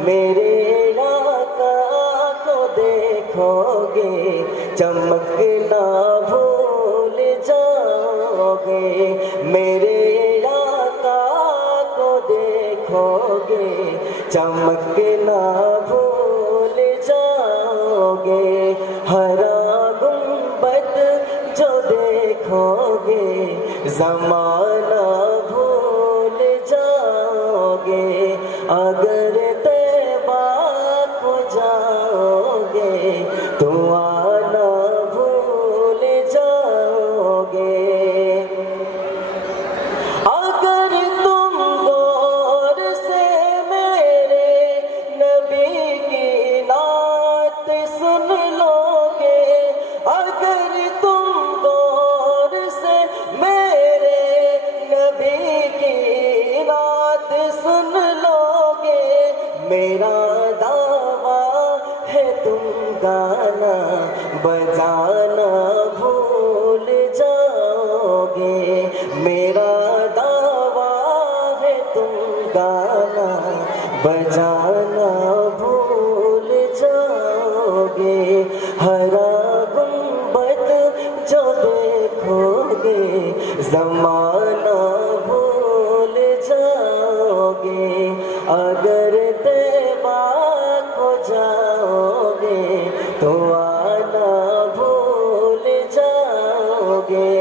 मेरे आका को देखोगे, चमकना भूल जाओगे। मेरे आका को देखोगे, चमकना भूल जाओगे। हरा गुंबद जो देखोगे, जमाना भूल जाओगे। अगर तो आना भूल जाओगे। अगर तुम गौर से मेरे नबी की नात सुन लोगे, अगर तुम गौर से मेरे नबी की नात सुन लोगे, मेरा दावा है तुम गाना बजाना भूल जाओगे। मेरा दावा है तुम गाना बजाना भूल जाओगे। हरा गुंबद जो देखोगे, जमाना भूल जाओगे। अगर तेरे Lord.